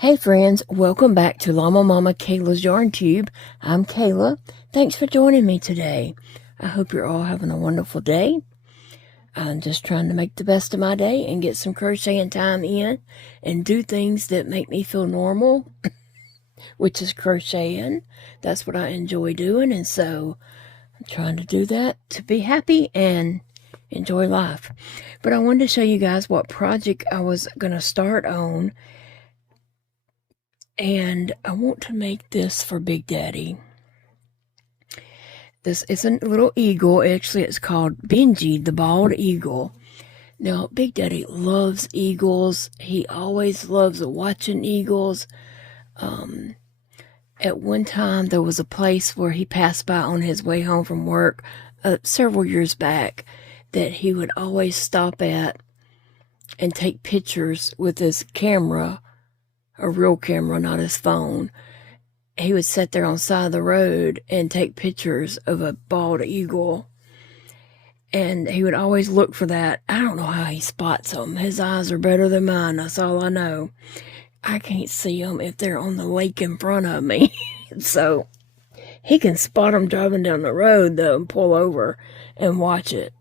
Hey friends, welcome back to Llama Mama Kayla's Yarn Tube. I'm Kayla. Thanks for joining me today. I hope you're all having a wonderful day. I'm just trying to make the best of my day and get some crocheting time in and do things that make me feel normal, which is crocheting. That's what I enjoy doing, and so I'm trying to do that to be happy and enjoy life. But I wanted to show you guys what project I was going to start on. And I want to make this for Big Daddy. This isn't a little eagle. Actually, it's called Benji, the bald eagle. Now, Big Daddy loves eagles. He always loves watching eagles. At one time, there was a place where he passed by on his way home from work several years back that he would always stop at and take pictures with his camera. A real camera, not his phone. He would sit there on the side of the road and take pictures of a bald eagle. And he would always look for that. I don't know how he spots them. His eyes are better than mine. That's all I know. I can't see them if they're on the lake in front of me. So he can spot them driving down the road, though, and pull over and watch it.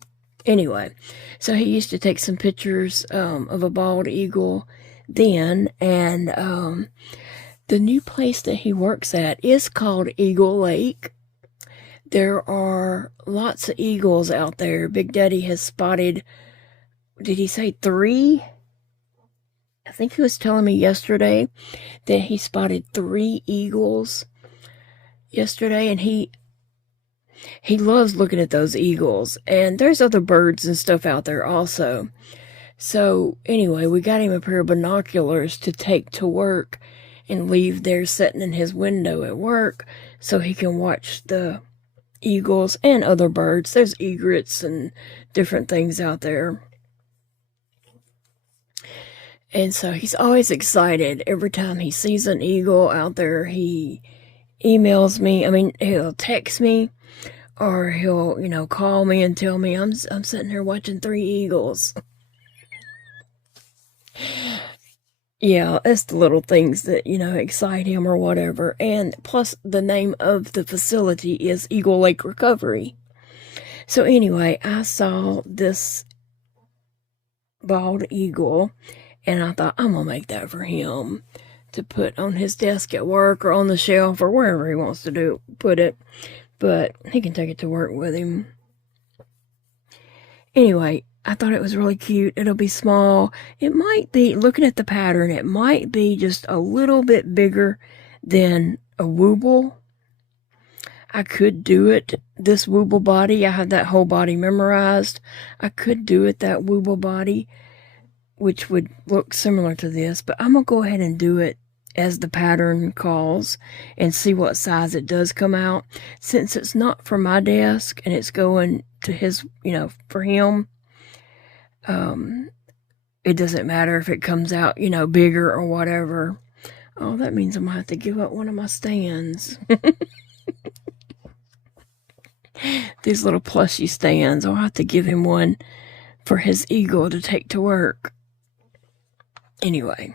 Anyway, so he used to take some pictures of a bald eagle then, and the new place that he works at is called Eagle Lake. There are lots of eagles out there. Big Daddy has spotted, did he say 3? I think he was telling me yesterday that he spotted 3 eagles yesterday, and he loves looking at those eagles. And there's other birds and stuff out there also. So anyway, we got him a pair of binoculars to take to work and leave there sitting in his window at work so he can watch the eagles and other birds. There's egrets and different things out there. And so he's always excited. Every time he sees an eagle out there, he emails me. He'll text me, or he'll, call me and tell me I'm sitting here watching 3 eagles. Yeah, it's the little things that, excite him or whatever. And plus, the name of the facility is Eagle Lake Recovery. So anyway, I saw this bald eagle, and I thought, I'm going to make that for him to put on his desk at work or on the shelf or wherever he wants to put it. But he can take it to work with him. Anyway, I thought it was really cute. It'll be small. It might be, looking at the pattern, it might be just a little bit bigger than a wooble. I could do it, this wooble body. I have that whole body memorized. I could do it, that wooble body, which would look similar to this. But I'm going to go ahead and do it as the pattern calls and see what size it does come out. Since it's not for my desk and it's going to his, for him, it doesn't matter if it comes out, bigger or whatever. Oh, that means I'm going to have to give up one of my stands. These little plushy stands. I'll have to give him one for his eagle to take to work. Anyway,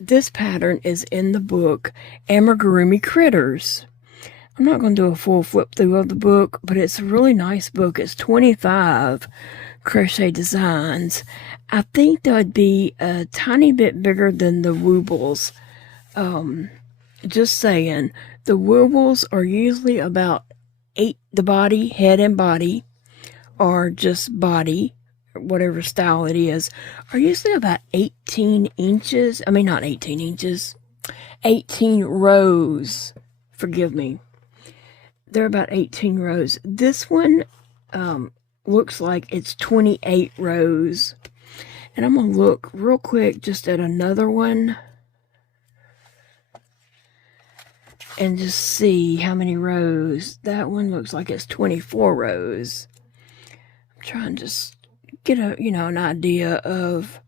this pattern is in the book Amigurumi Critters. I'm not going to do a full flip through of the book, but it's a really nice book. It's 25 crochet designs. I think that would be a tiny bit bigger than the woobles. Just saying, the woobles are usually about 8, the body, head and body, or just body, whatever style it is, are usually about 18 inches. Not 18 inches, 18 rows. Forgive me. They're about 18 rows. This one looks like it's 28 rows. And I'm going to look real quick just at another one and just see how many rows. That one looks like it's 24 rows. I'm trying to just get an idea of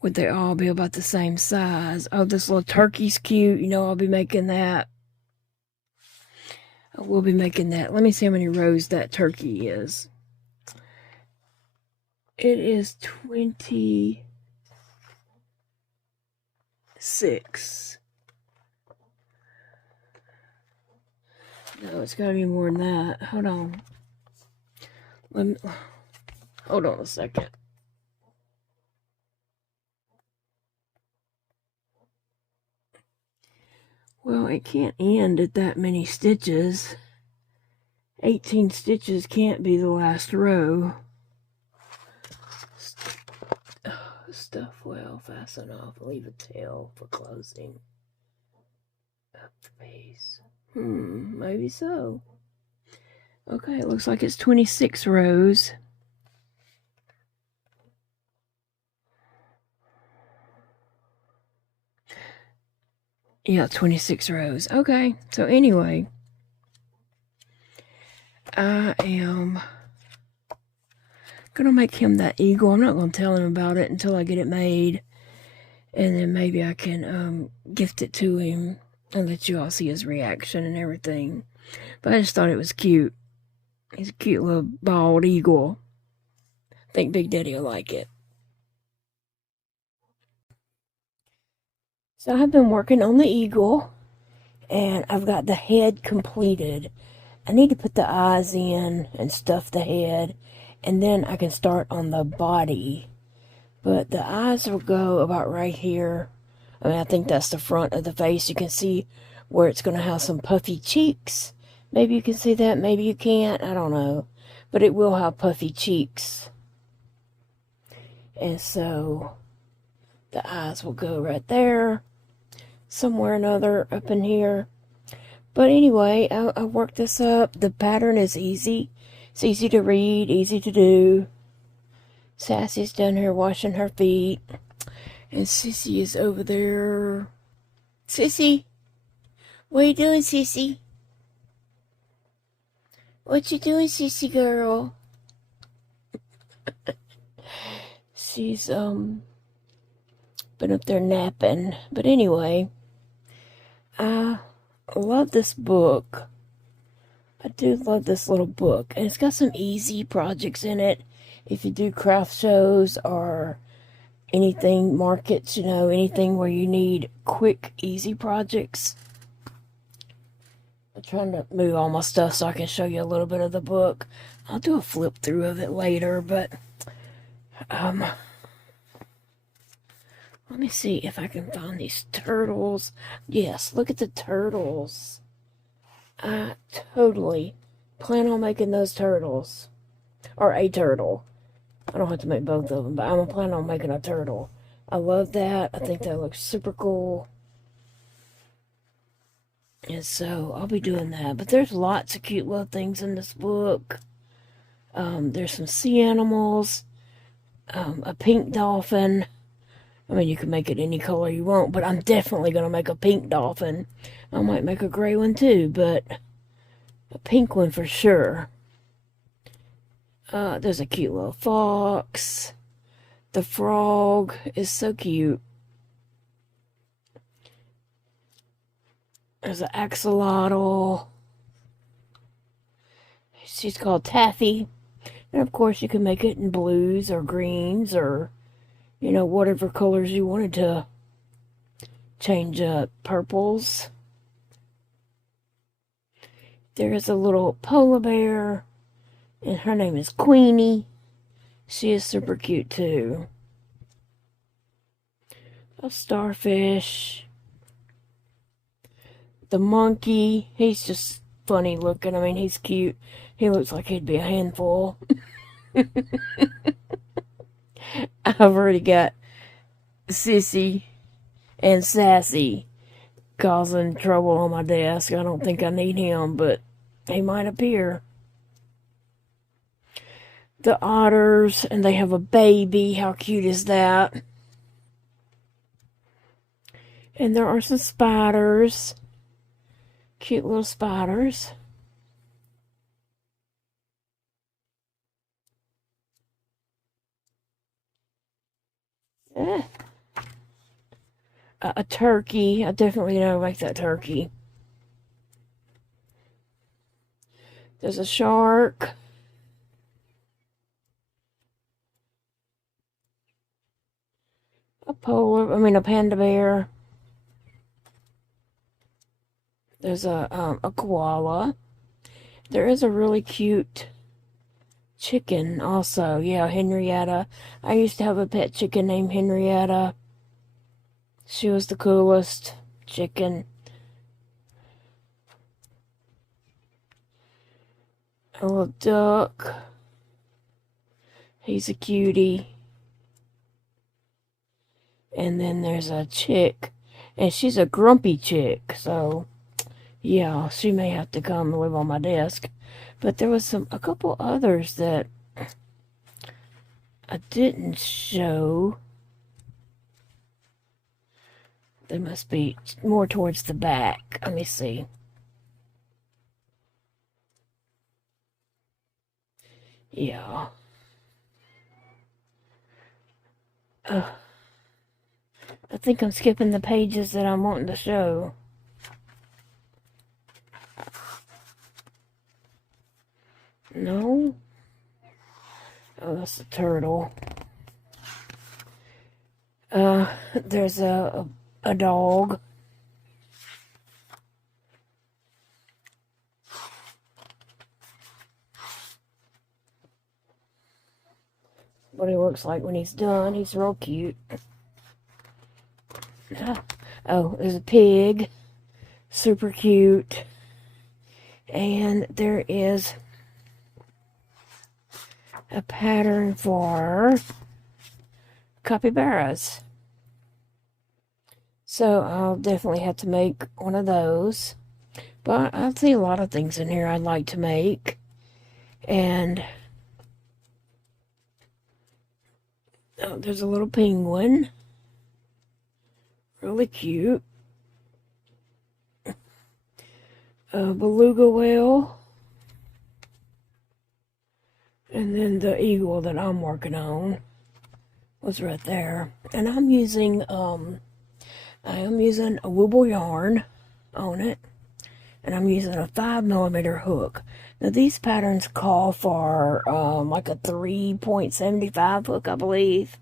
would they all be about the same size. Oh, this little turkey's cute. I'll be making that. I will be making that. Let me see how many rows that turkey is. It is 20. 6. No, it's gotta be more than that. Hold on. Hold on a second. Well, it can't end at that many stitches. 18 stitches can't be the last row. Stuff well, fasten off, leave a tail for closing. Up the base. Maybe so. Okay, it looks like it's 26 rows. Yeah, 26 rows. Okay, so anyway, I am gonna make him that eagle. I'm not gonna tell him about it until I get it made, and then maybe I can gift it to him and let you all see his reaction and everything. But I just thought it was cute. He's a cute little bald eagle. I think Big Daddy will like it. So I've been working on the eagle, and I've got the head completed. I need to put the eyes in and stuff the head, and then I can start on the body. But the eyes will go about right here. I mean, I think that's the front of the face. You can see where it's going to have some puffy cheeks. Maybe you can see that, maybe you can't, I don't know. But it will have puffy cheeks. And so the eyes will go right there. Somewhere or another up in here. But anyway, I worked this up. The pattern is easy. It's easy to read, easy to do. Sassy's down here washing her feet. And Sissy is over there. Sissy? What are you doing, Sissy? What you doing, Sissy girl? She's, been up there napping. But anyway, I love this book. I do love this little book. And it's got some easy projects in it. If you do craft shows or anything, markets, you know, anything where you need quick, easy projects. I'm trying to move all my stuff so I can show you a little bit of the book. I'll do a flip through of it later, but let me see if I can find these turtles. Yes, look at the turtles. I totally plan on making those turtles. Or a turtle. I don't have to make both of them, but I'm planning on making a turtle. I love that. I think that looks super cool. And so I'll be doing that. But there's lots of cute little things in this book. There's some sea animals. A pink dolphin. I mean, you can make it any color you want, but I'm definitely going to make a pink dolphin. I might make a gray one too, but a pink one for sure. There's a cute little fox. The frog is so cute. There's an axolotl. She's called Taffy. And of course you can make it in blues or greens or, you know, whatever colors you wanted to change up. Purples. There's a little polar bear. And her name is Queenie. She is super cute too. A starfish. The monkey. He's just funny looking. I mean, he's cute. He looks like he'd be a handful. I've already got Sissy and Sassy causing trouble on my desk. I don't think I need him, but he might appear. The otters, and they have a baby. How cute is that? And there are some spiders. Cute little spiders. A turkey. I definitely know how to make that turkey. There's a shark. A panda bear. There's a koala. There is a really cute chicken also. Yeah, Henrietta. I used to have a pet chicken named Henrietta. She was the coolest chicken. A little duck. He's a cutie. And then there's a chick. And she's a grumpy chick. So, yeah, she may have to come and live on my desk. But there was a couple others that I didn't show. They must be more towards the back. Let me see. Yeah. I think I'm skipping the pages that I'm wanting to show. No? Oh, that's a turtle. There's a dog. What he looks like when he's done. He's real cute. Oh, there's a pig. Super cute. And there is a pattern for capybaras. So I'll definitely have to make one of those. But I see a lot of things in here I'd like to make. And oh, there's a little penguin. Really cute. A beluga whale. And then the eagle that I'm working on was right there. And I'm using, I am using a wooble yarn on it. And I'm using a 5mm hook. Now these patterns call for like a 3.75 hook, I believe.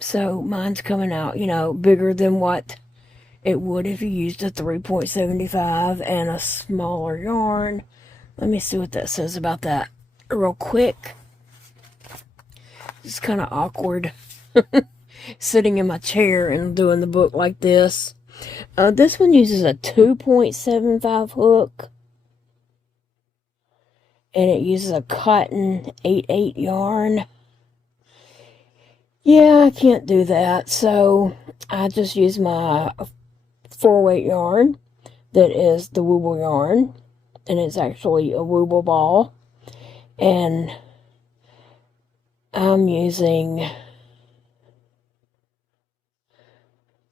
So mine's coming out, you know, bigger than what it would if you used a 3.75 and a smaller yarn. Let me see what that says about that real quick. It's kind of awkward sitting in my chair and doing the book like this. This one uses a 2.75 hook. And it uses a cotton 8/8 yarn. Yeah, I can't do that. So I just use my 4-weight yarn that is the wooble yarn. And it's actually a wooble ball. And I'm using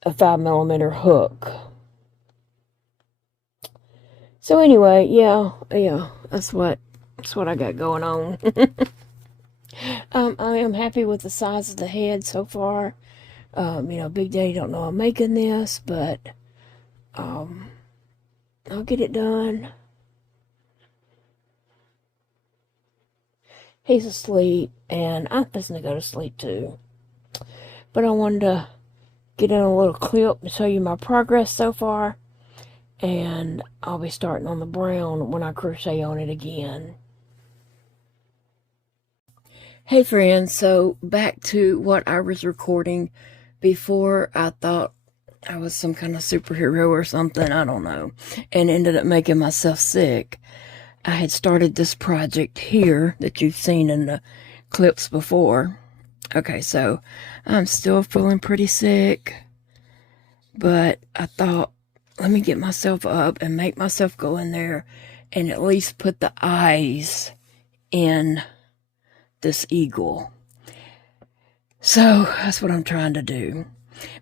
a 5mm hook. So anyway, yeah, that's what I got going on. I am happy with the size of the head so far. You know, Big Daddy don't know I'm making this, but I'll get it done. He's asleep, and I'm supposed to go to sleep too. But I wanted to get in a little clip and show you my progress so far. And I'll be starting on the brown when I crochet on it again. Hey friends, so back to what I was recording before. I thought I was some kind of superhero or something, I don't know, and ended up making myself sick. I had started this project here that you've seen in the clips before. Okay, so I'm still feeling pretty sick, but I thought, let me get myself up and make myself go in there and at least put the eyes in this eagle. So that's what I'm trying to do.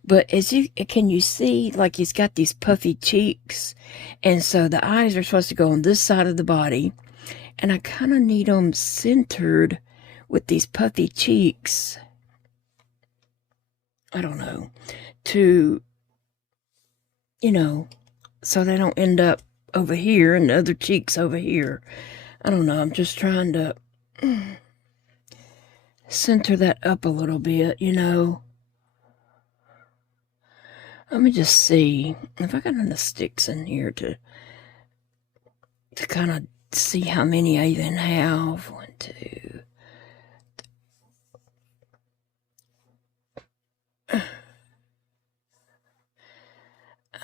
But can you see, like, he's got these puffy cheeks, and so the eyes are supposed to go on this side of the body, and I kind of need them centered with these puffy cheeks. I don't know, to, you know, so they don't end up over here and the other cheeks over here. I don't know, I'm just trying to center that up a little bit, you know. Let me just see if I got enough sticks in here to kind of see how many I even have. 1, 2.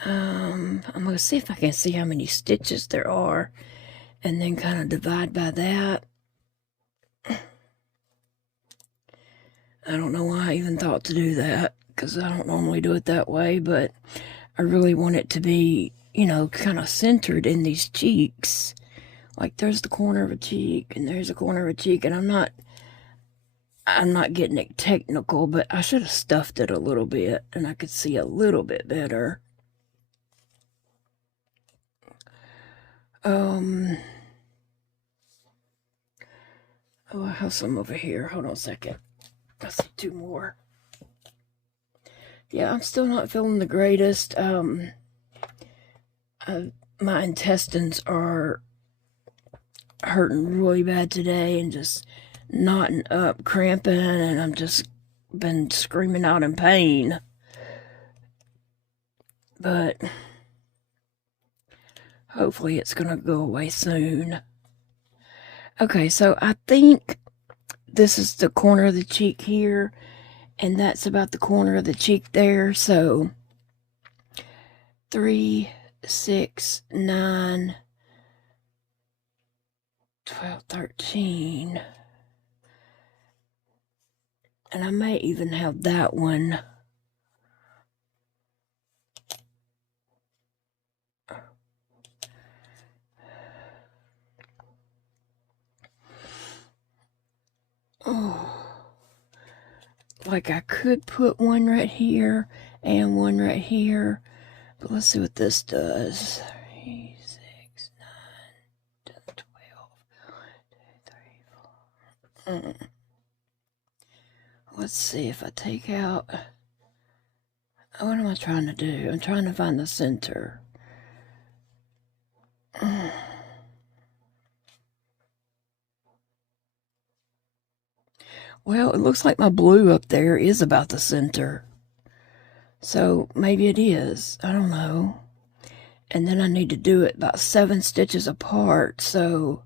I'm going to see if I can see how many stitches there are and then kind of divide by that. I don't know why I even thought to do that, because I don't normally do it that way, but I really want it to be, you know, kind of centered in these cheeks. Like there's the corner of a cheek and there's a corner of a cheek, and I'm not getting it technical, but I should have stuffed it a little bit and I could see a little bit better. Oh, I have some over here. Hold on a second. I see 2 more. Yeah, I'm still not feeling the greatest. My intestines are hurting really bad today and just knotting up, cramping, and I'm just been screaming out in pain. But hopefully it's gonna go away soon. Okay, so I think this is the corner of the cheek here, and that's about the corner of the cheek there. So 3, 6, 9, 12, 13. And I may even have that one. Oh, like I could put one right here and one right here, but let's see what this does. 3, 6, 9, 10, 12, 1, 2, 3, 4. Let's see if I take out. What am I trying to do? I'm trying to find the center. Well, it looks like my blue up there is about the center. So maybe it is. I don't know. And then I need to do it about 7 stitches apart. So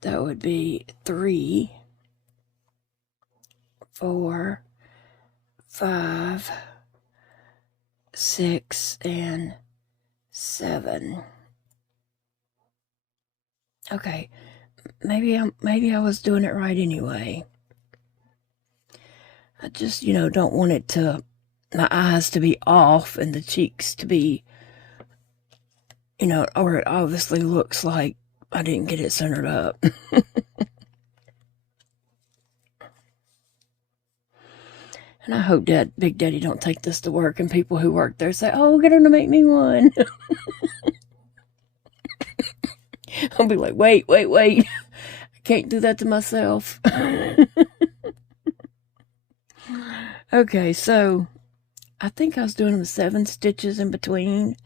that would be 3, 4, 5, 6, and 7. Okay. Maybe I was doing it right anyway. I just, you know, don't want it to, my eyes to be off and the cheeks to be, you know, or it obviously looks like I didn't get it centered up. And I hope Big Daddy don't take this to work and people who work there say, oh, get her to make me one. I'll be like, wait. I can't do that to myself. Okay, so I think I was doing them 7 stitches in between.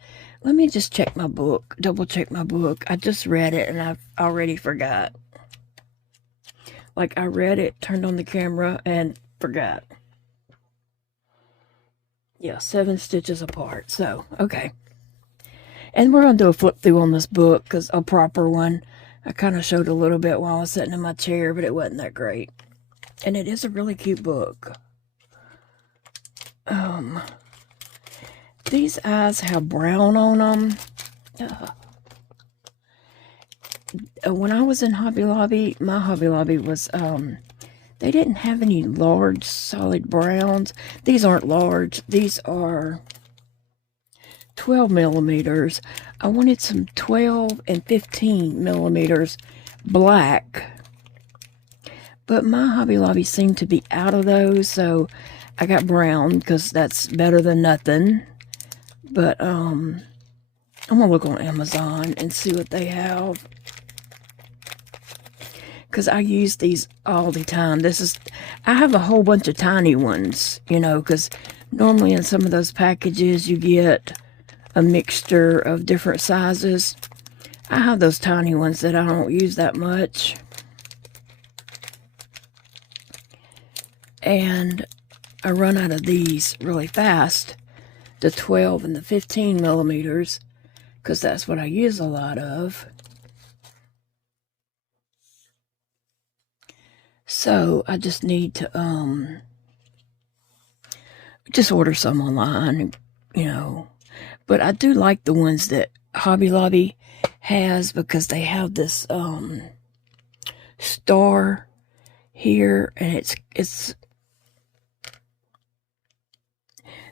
Let me just check my book, double check my book. I just read it and I've already forgot. Like I read it, turned on the camera, and forgot. Yeah, 7 stitches apart. So, okay. And we're going to do a flip through on this book, because a proper one. I kind of showed a little bit while I was sitting in my chair, but it wasn't that great. And it is a really cute book. These eyes have brown on them. When I was in Hobby Lobby, my Hobby Lobby was, they didn't have any large solid browns. These aren't large. These are 12 millimeters. I wanted some 12 and 15 millimeters black. But my Hobby Lobby seemed to be out of those, so I got brown because that's better than nothing. But I'm gonna look on Amazon and see what they have, because I use these all the time. I have a whole bunch of tiny ones, you know, because normally in some of those packages you get a mixture of different sizes. I have those tiny ones that I don't use that much. And I run out of these really fast. the 12 and the 15 millimeters, because that's what I use a lot of. So I just need to just order some online, you know. But I do like the ones that Hobby Lobby has, because they have this star here, and it's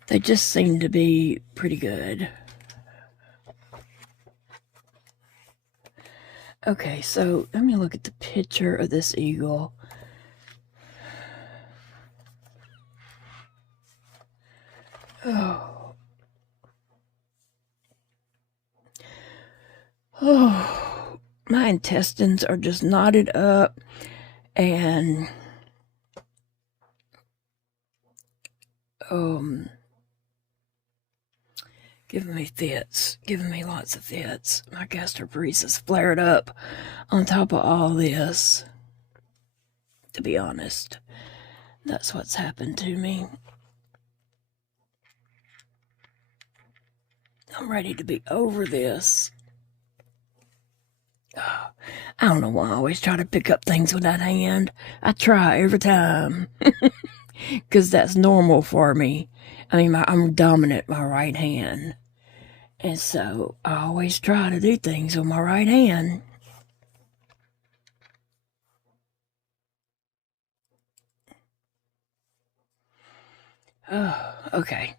they just seem to be pretty good. Okay, so let me look at the picture of this eagle. Oh, my intestines are just knotted up and giving me fits, giving me lots of fits. My gastroparesis flared up on top of all this, to be honest. That's what's happened to me. I'm ready to be over this. I don't know why I always try to pick up things with that hand. I try every time. Because that's normal for me. I mean, I'm dominant my right hand. And so I always try to do things with my right hand. Oh, okay.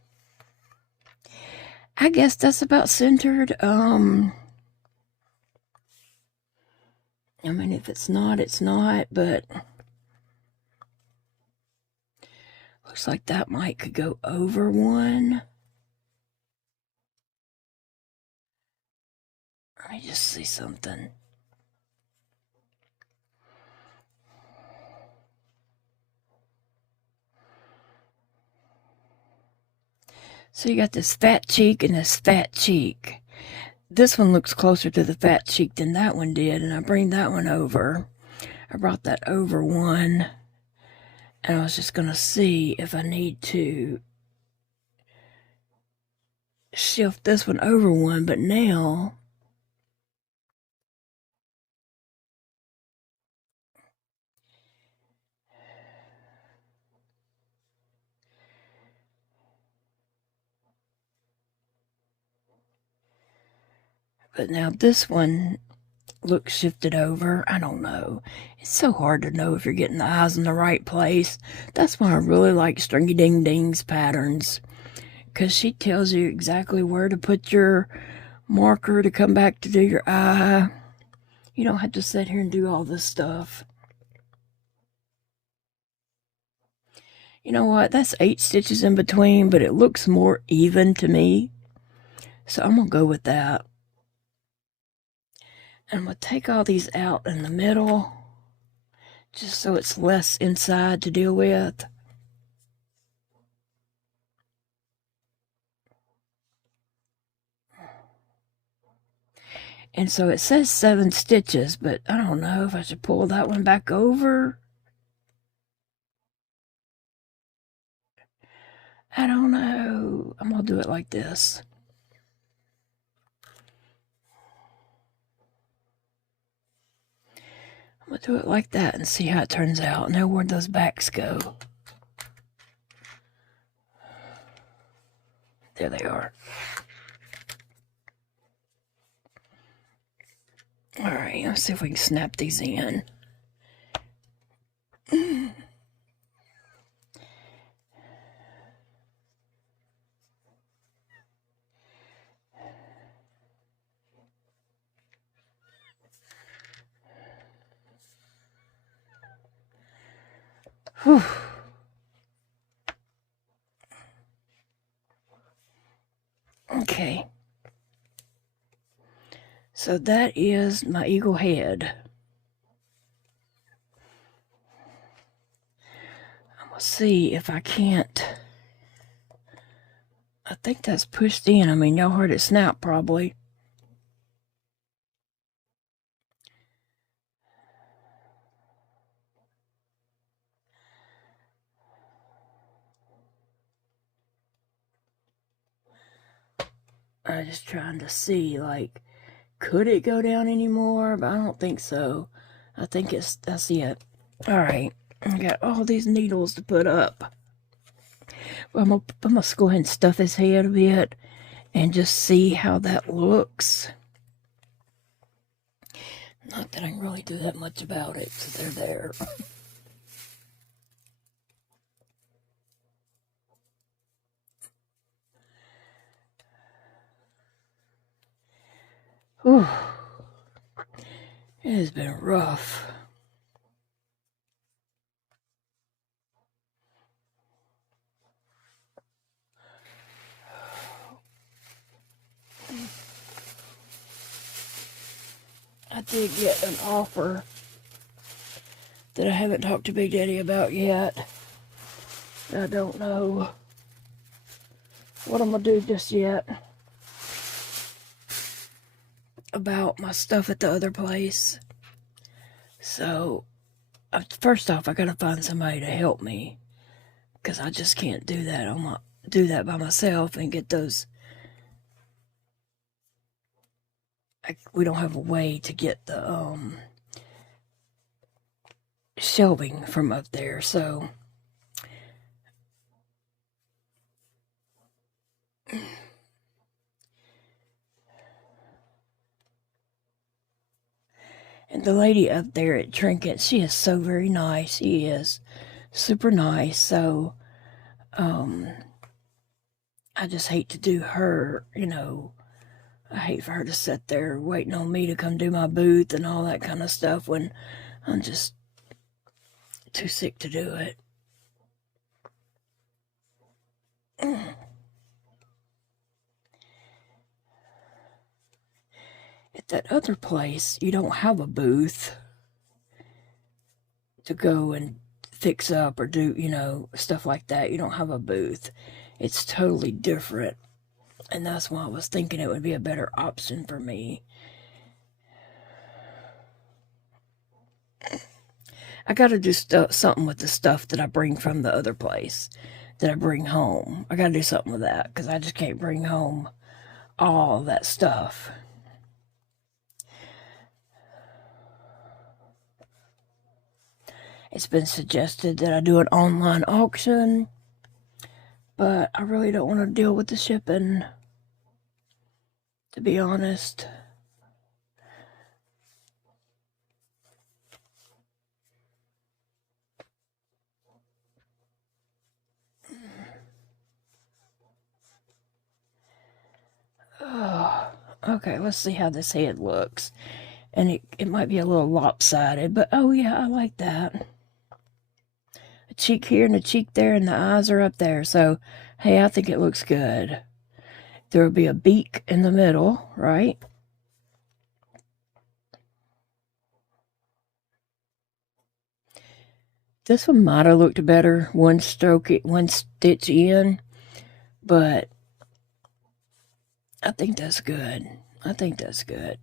I guess that's about centered. I mean, if it's not, it's not, but looks like that might could go over one. Let me just see something. So you got this fat cheek and this fat cheek. This one looks closer to the fat cheek than that one did, and I bring that one over. I brought that over one, and I was just going to see if I need to shift this one over one, but now this one looks shifted over. I don't know. It's so hard to know if you're getting the eyes in the right place. That's why I really like Stringy Ding Ding's patterns, because she tells you exactly where to put your marker to come back to do your eye. You don't have to sit here and do all this stuff. You know what? That's 8 stitches in between, but it looks more even to me. So I'm going to go with that. And I'm going to take all these out in the middle, just so it's less inside to deal with. And so it says 7 stitches, but I don't know if I should pull that one back over. I don't know. I'm going to do it like this. I'm going to do it like that and see how it turns out. Now where'd those backs go? There they are. All right, let's see if we can snap these in. Whew. Okay. So that is my eagle head. I'm going to see if I can't. I think that's pushed in. I mean, y'all heard it snap probably. I'm just trying to see, like, could it go down anymore? But I don't think so. I think that's it. Alright, I got all these needles to put up. Well, I'm gonna go ahead and stuff his head a bit and just see how that looks. Not that I can really do that much about it, so they're there. Whew. It has been rough. I did get an offer that I haven't talked to Big Daddy about yet. I don't know what I'm gonna do just yet about my stuff at the other place. So, first off, I gotta find somebody to help me, because I just can't do that by myself and get those. We don't have a way to get the shelving from up there, so and the lady up there at Trinket, she is so very nice. She is super nice. So I just hate to do her, I hate for her to sit there waiting on me to come do my booth and all that kind of stuff when I'm just too sick to do it. At that other place, you don't have a booth to go and fix up or do, stuff like that. You don't have a booth. It's totally different. And that's why I was thinking it would be a better option for me. I gotta do something with the stuff that I bring from the other place, that I bring home. I gotta do something with that, because I just can't bring home all that stuff. It's been suggested that I do an online auction, but I really don't want to deal with the shipping, to be honest. Oh, okay, let's see how this head looks. And it might be a little lopsided, but oh yeah, I like that. A cheek here and a cheek there, and the eyes are up there. So, hey, I think it looks good. There will be a beak in the middle, right? This one might have looked better one stitch in, but I think that's good. I think that's good.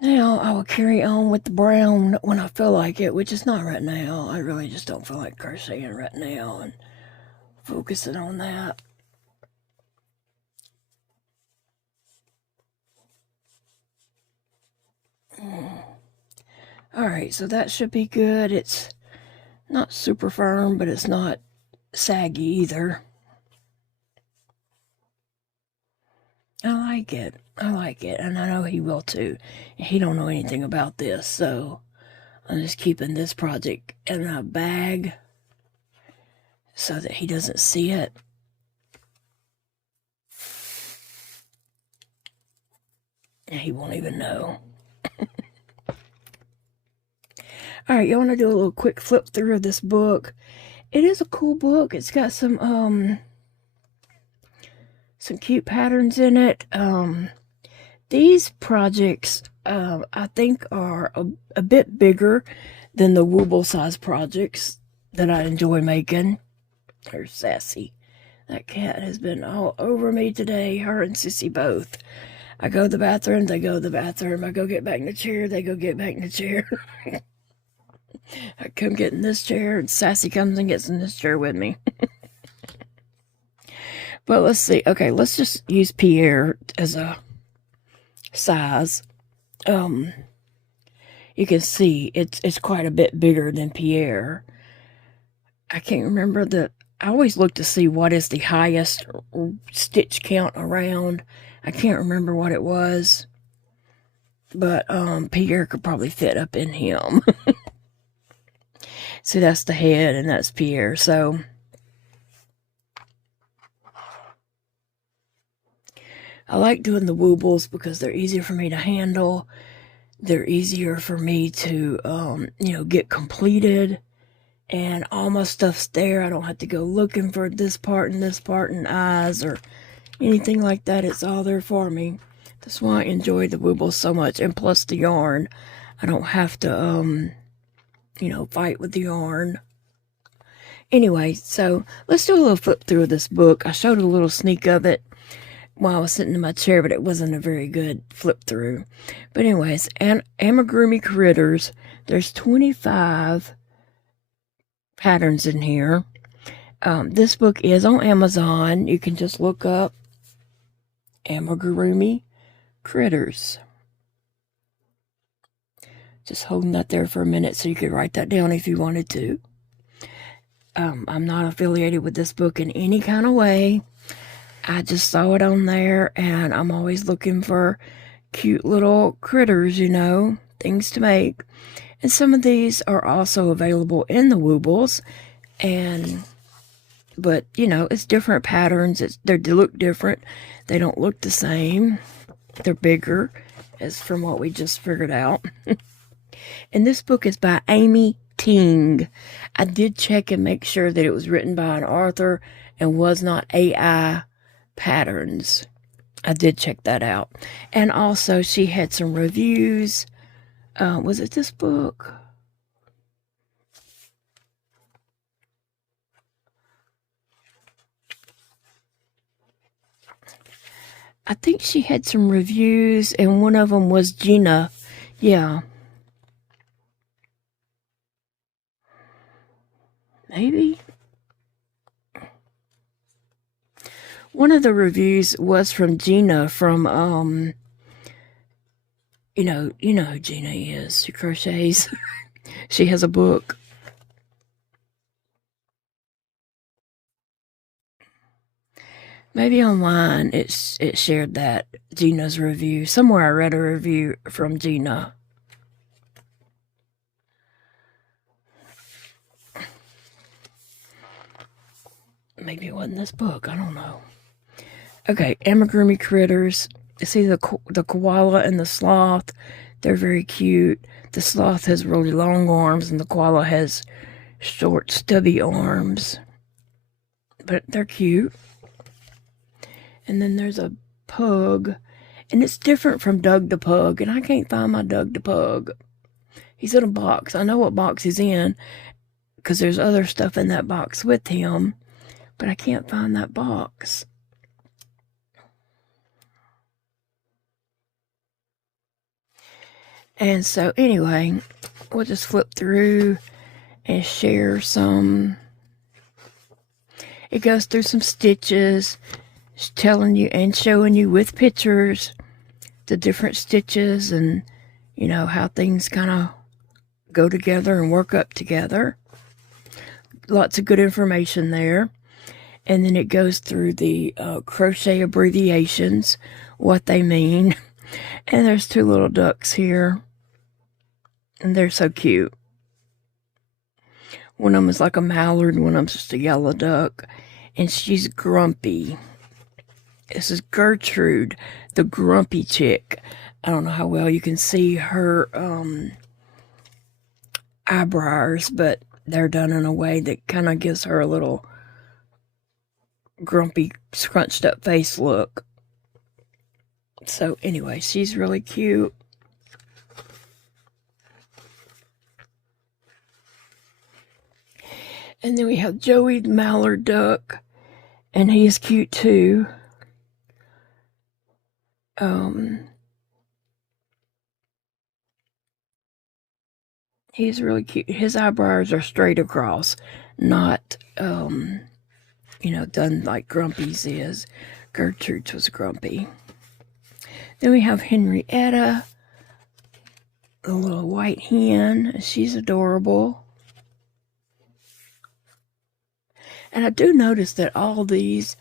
Now I will carry on with the brown when I feel like it, which is not right now. I really just don't feel like crocheting right now and focusing on that. Alright, so that should be good. It's not super firm, but it's not saggy either. I like it. I like it, and I know he will too. He don't know anything about this, so I'm just keeping this project in a bag so that he doesn't see it. And he won't even know. Alright, you want to do a little quick flip through of this book. It is a cool book. It's got some cute patterns in it. These projects, I think, are a bit bigger than the Wooble size projects that I enjoy making. There's Sassy. That cat has been all over me today, her and Sissy both. I go to the bathroom, they go to the bathroom. I go get back in the chair, they go get back in the chair. I come get in this chair, and Sassy comes and gets in this chair with me. But let's see. Okay, let's just use Pierre as a size. You can see it's quite a bit bigger than Pierre. I can't remember I always look to see what is the highest stitch count around. I can't remember what it was. But Pierre could probably fit up in him. See, that's the head and that's Pierre. So I like doing the woobles because they're easier for me to handle. They're easier for me to, get completed. And all my stuff's there. I don't have to go looking for this part and eyes or anything like that. It's all there for me. That's why I enjoy the woobles so much. And plus the yarn. I don't have to, fight with the yarn. Anyway, so let's do a little flip through of this book. I showed a little sneak of it while I was sitting in my chair, but it wasn't a very good flip through. But anyways, Amigurumi Critters. There's 25 patterns in here. This book is on Amazon. You can just look up Amigurumi Critters. Just holding that there for a minute so you could write that down if you wanted to. I'm not affiliated with this book in any kind of way. I just saw it on there, and I'm always looking for cute little critters, things to make. And some of these are also available in the woobles, but it's different patterns. They look different. They don't look the same. They're bigger, as from what we just figured out. And this book is by Amy Ting. I did check and make sure that it was written by an author and was not AI patterns. I did check that out. And also she had some reviews. Was it this book? I think she had some reviews, and one of them was Gina. Yeah. Maybe. One of the reviews was from Gina from, you know who Gina is. She crochets. She has a book. Maybe online it shared that Gina's review. Somewhere I read a review from Gina. Maybe it wasn't this book. I don't know. Okay, Amigurumi Critters. See the koala and the sloth. They're very cute. The sloth has really long arms, and the koala has short, stubby arms. But they're cute. And then there's a pug, and it's different from Doug the Pug, and I can't find my Doug the Pug. He's in a box. I know what box he's in, because there's other stuff in that box with him, but I can't find that box. And so anyway, we'll just flip through and share some. It goes through some stitches, telling you and showing you with pictures the different stitches and how things kind of go together and work up together. Lots of good information there. And then it goes through the crochet abbreviations, what they mean. And there's two little ducks here, and they're so cute. One of them is like a mallard, one of them's just a yellow duck, and she's grumpy. This is Gertrude, the grumpy chick. I don't know how well you can see her eyebrows, but they're done in a way that kind of gives her a little grumpy, scrunched up face look. So anyway, she's really cute. And then we have Joey the mallard duck, and he is cute too. He's really cute. His eyebrows are straight across, not, you know, done like Grumpy's is. Gertrude's was grumpy. Then we have Henrietta, the little white hen. She's adorable. And I do notice that all these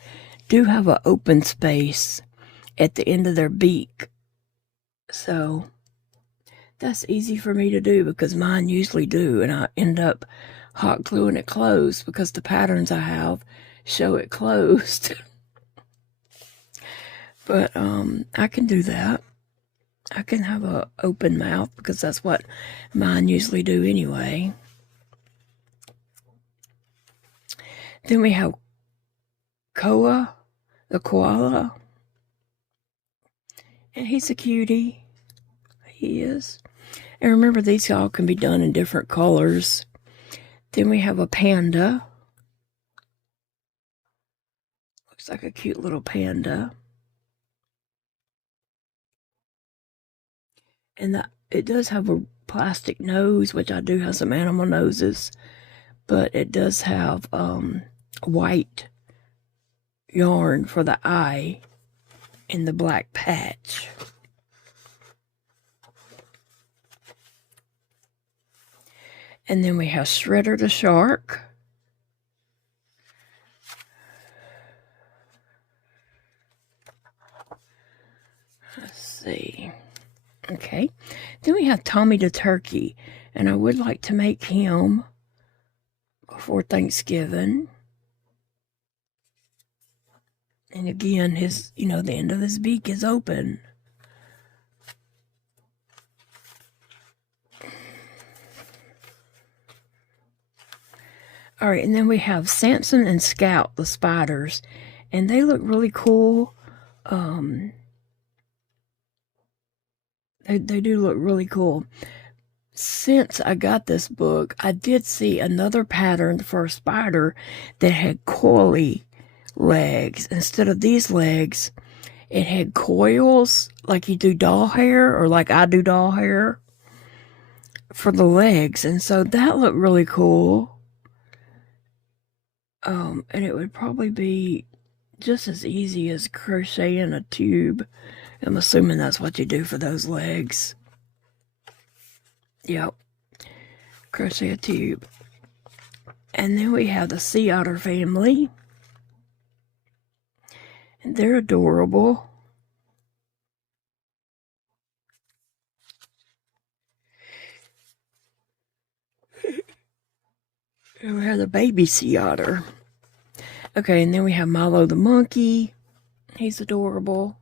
do have an open space at the end of their beak. So that's easy for me to do because mine usually do. And I end up hot gluing it closed because the patterns I have show it closed. But I can do that. I can have an open mouth because that's what mine usually do anyway. Then we have Koa, the koala. And he's a cutie. He is. And remember, these all can be done in different colors. Then we have a panda. Looks like a cute little panda. And it does have a plastic nose, which I do have some animal noses. But it does have white yarn for the eye in the black patch. And then we have Shredder the shark. Let's see. Okay. Then we have Tommy the turkey. And I would like to make him before Thanksgiving. And again, his, you know, the end of his beak is open. All right, and then we have Samson and Scout, the spiders, and they look really cool. They do look really cool. Since I got this book, I did see another pattern for a spider that had coily legs. Instead of these legs, it had coils like you do doll hair, or like I do doll hair for the legs. And so that looked really cool. And it would probably be just as easy as crocheting a tube. I'm assuming that's what you do for those legs. Yep. Crochet a tube. And then we have the sea otter family. And they're adorable. And we have the baby sea otter. Okay, and then we have Milo the monkey. He's adorable.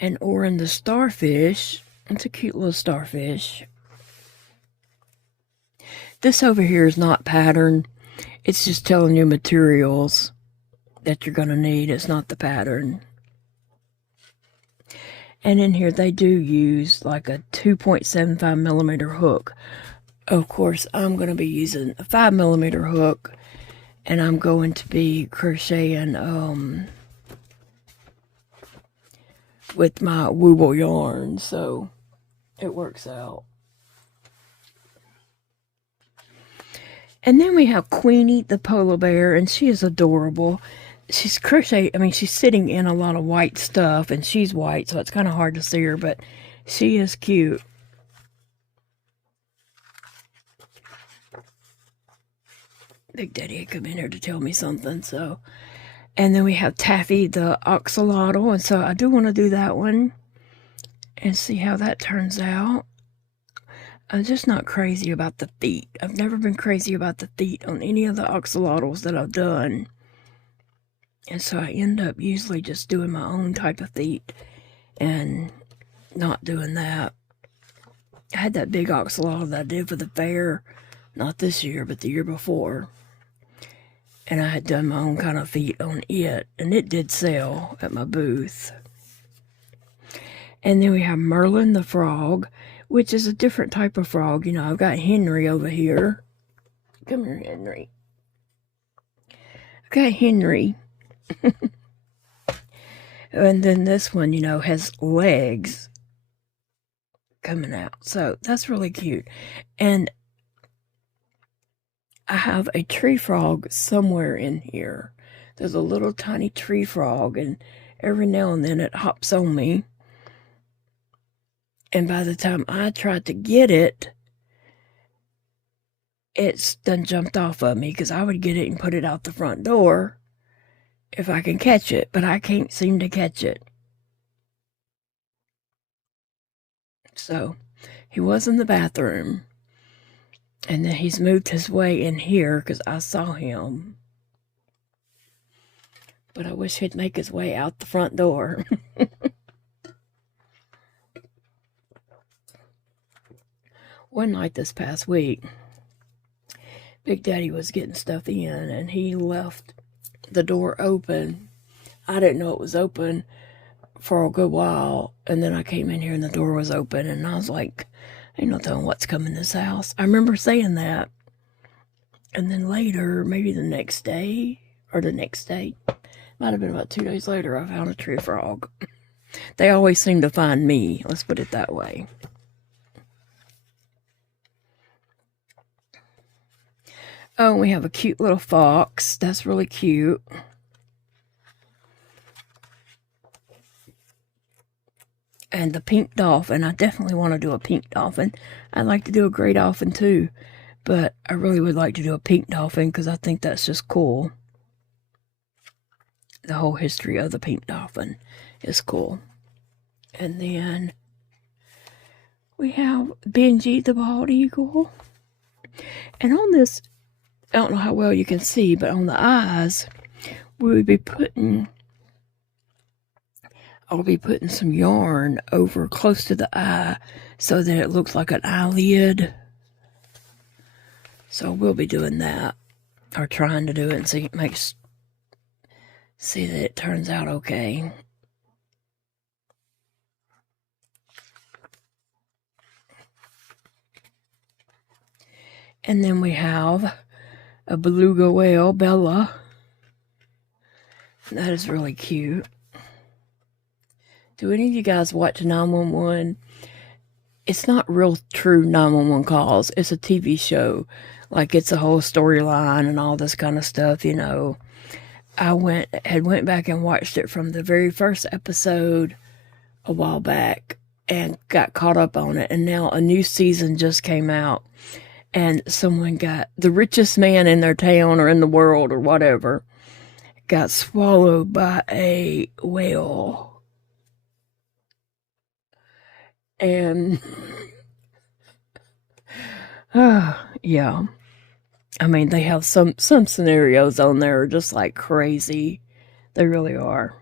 And Orin the starfish. It's a cute little starfish. This over here is not pattern. It's just telling you materials that you're going to need. It's not the pattern. And in here they do use like a 2.75 millimeter hook. Of course, I'm going to be using a 5 millimeter hook. And I'm going to be crocheting with my Wooble yarn. So it works out. And then we have Queenie the polar bear, and she is adorable. She's she's sitting in a lot of white stuff, and she's white, so it's kind of hard to see her, but she is cute. Big Daddy had come in here to tell me something, so. And then we have Taffy the axolotl, and so I do want to do that one and see how that turns out. I'm just not crazy about the feet. I've never been crazy about the feet on any of the axolotls that I've done. And so I end up usually just doing my own type of feet and not doing that. I had that big axolotl that I did for the fair, not this year, but the year before. And I had done my own kind of feet on it, and it did sell at my booth. And then we have Merlin the frog, which is a different type of frog. You know, I've got Henry over here. Come here, Henry. I've got Henry. And then this one, you know, has legs coming out. So that's really cute. And I have a tree frog somewhere in here. There's a little tiny tree frog, and every now and then it hops on me. And by the time I try to get it, it's done jumped off of me, because I would get it and put it out the front door if I can catch it, but I can't seem to catch it. So he was in the bathroom, and then he's moved his way in here because I saw him. But I wish he'd make his way out the front door. One night this past week, Big Daddy was getting stuff in, and he left the door open. I didn't know it was open for a good while, and then I came in here and the door was open, and I was like, ain't no telling what's coming in this house. I remember saying that. And then later, maybe the next day, might have been about 2 days later, I found a tree frog. They always seem to find me, let's put it that way. Oh, we have a cute little fox. That's really cute. And the pink dolphin. I definitely want to do a pink dolphin. I'd like to do a gray dolphin too, but I really would like to do a pink dolphin because I think that's just cool. The whole history of the pink dolphin is cool. And then we have Benji the bald eagle. And on this, I don't know how well you can see, but on the eyes, I'll be putting some yarn over close to the eye so that it looks like an eyelid. So we'll be doing that, or trying to do it, and see that it turns out okay. And then we have a beluga whale, Bella. That is really cute. Do any of you guys watch 911? It's not real true 911 calls. It's a TV show. Like, it's a whole storyline and all this kind of stuff, you know. I went back and watched it from the very first episode a while back and got caught up on it. And now a new season just came out. And someone got, the richest man in their town or in the world or whatever, got swallowed by a whale. And, yeah. I mean, they have some scenarios on there are just like crazy. They really are.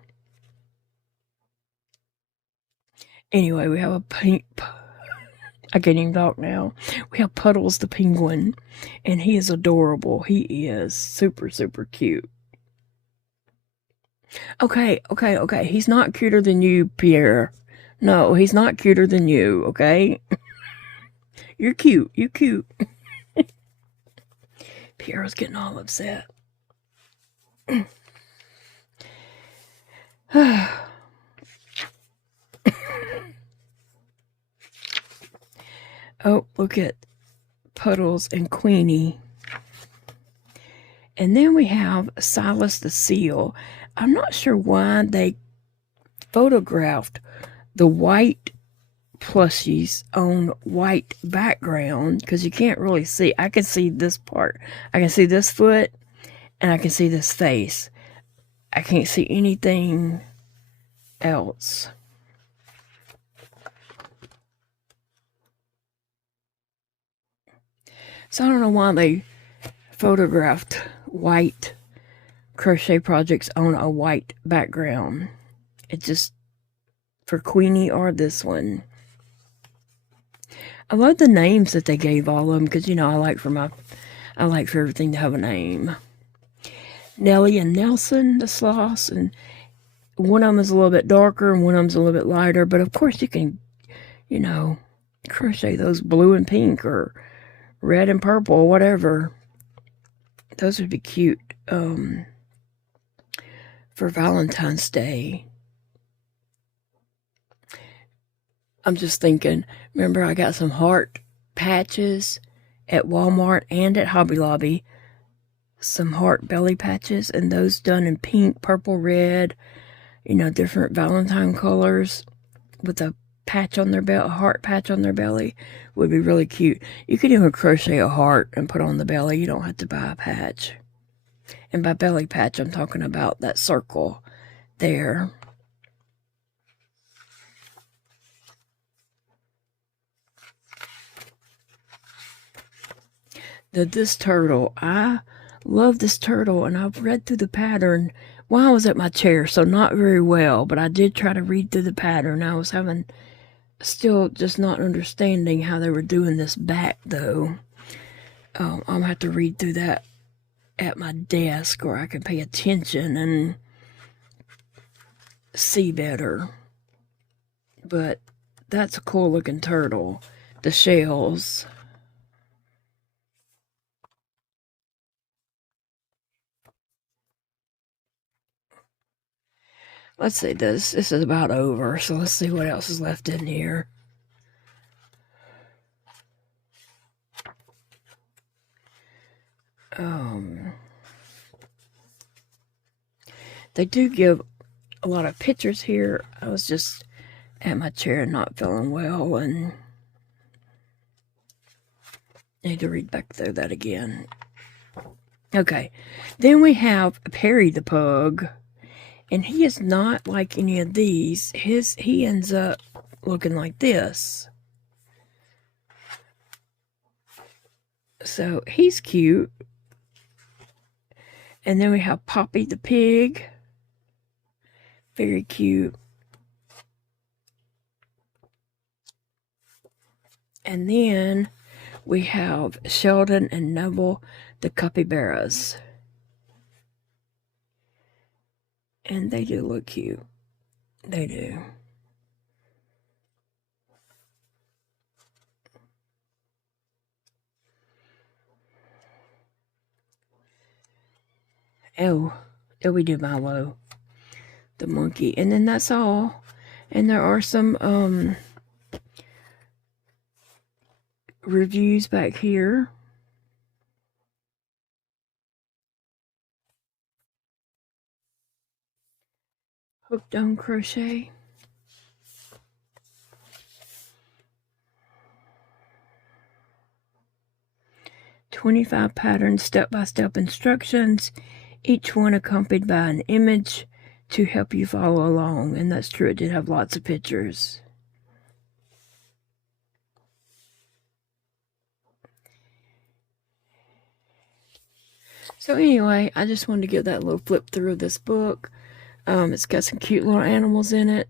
Anyway, we have a pink, I can't even talk now. We have Puddles the penguin, and he is adorable. He is super, super cute. Okay. He's not cuter than you, Pierre. No, he's not cuter than you, okay? You're cute. You're cute. Pierre's getting all upset. Oh, look at Puddles and Queenie. And then we have Silas the seal. I'm not sure why they photographed the white plushies on white background, because you can't really see. I can see this part. I can see this foot, and I can see this face. I can't see anything else. So I don't know why they photographed white crochet projects on a white background. It just, for Queenie or this one. I love the names that they gave all of them, because, you know, I like for everything to have a name. Nellie and Nelson, the sloths, and one of them is a little bit darker and one of them is a little bit lighter, but of course you can, you know, crochet those blue and pink or red and purple or whatever. Those would be cute for Valentine's Day. I'm just thinking, remember I got some heart patches at Walmart and at Hobby Lobby. Some heart belly patches, and those done in pink, purple, red, different Valentine colors with a patch on their belly, a heart patch on their belly would be really cute. You could even crochet a heart and put on the belly. You don't have to buy a patch. And by belly patch, I'm talking about that circle there. This turtle, I love this turtle, and I've read through the pattern while I was at my chair, so not very well, but I did try to read through the pattern. I was still just not understanding how they were doing this back, though. I'm going to have to read through that at my desk where I can pay attention and see better. But that's a cool looking turtle. The shells. Let's see, this is about over, so let's see what else is left in here. They do give a lot of pictures here. I was just at my chair not feeling well, and I need to read back through that again. Okay, then we have Perry the pug, and he is not like any of these. He ends up looking like this. So he's cute. And then we have Poppy the pig. Very cute. And then we have Sheldon and Noble the capybaras. And they do look cute. They do. Oh, we do Milo, the monkey. And then that's all. And there are some reviews back here. Hooked on crochet. "25 patterns, step-by-step instructions, each one accompanied by an image to help you follow along." And that's true, it did have lots of pictures. So anyway, I just wanted to give that little flip through of this book. It's got some cute little animals in it.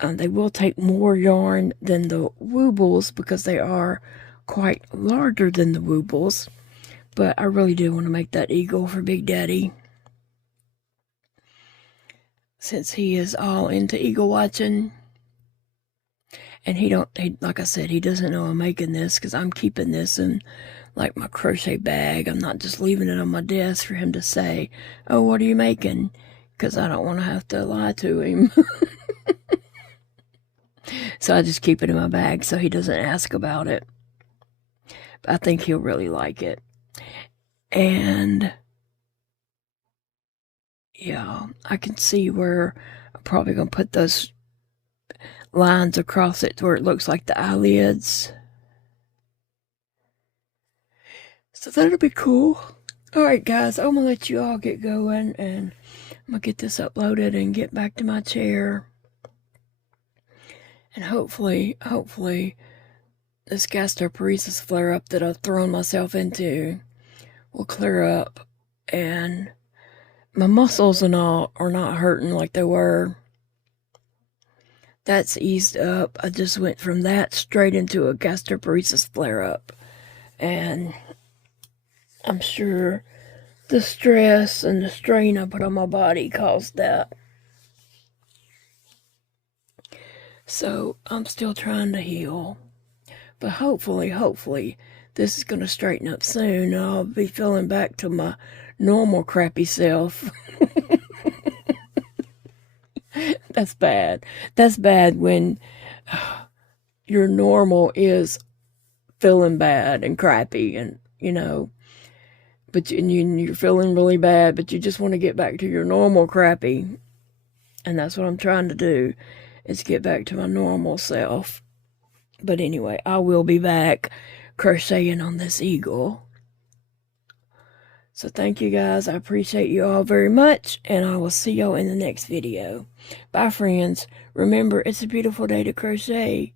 They will take more yarn than the Woobles because they are quite larger than the Woobles. But I really do want to make that eagle for Big Daddy, since he is all into eagle watching. And he like I said, he doesn't know I'm making this because I'm keeping this in like my crochet bag. I'm not just leaving it on my desk for him to say, "Oh, what are you making?" Because I don't want to have to lie to him. So I just keep it in my bag so he doesn't ask about it. But I think he'll really like it. And yeah, I can see where I'm probably going to put those lines across it where it looks like the eyelids. So that'll be cool. Alright guys, I'm going to let you all get going, and I'm going to get this uploaded and get back to my chair. And hopefully, this gastroparesis flare-up that I've thrown myself into will clear up, and my muscles and all are not hurting like they were. That's eased up. I just went from that straight into a gastroparesis flare-up, and I'm sure the stress and the strain I put on my body caused that. So I'm still trying to heal, but hopefully this is going to straighten up soon, and I'll be feeling back to my normal crappy self. That's bad. That's bad when your normal is feeling bad and crappy, and you know, but you're feeling really bad, but you just want to get back to your normal crappy. And that's what I'm trying to do, is get back to my normal self. But anyway, I will be back crocheting on this eagle. So thank you guys. I appreciate you all very much, and I will see y'all in the next video. Bye, friends. Remember, it's a beautiful day to crochet.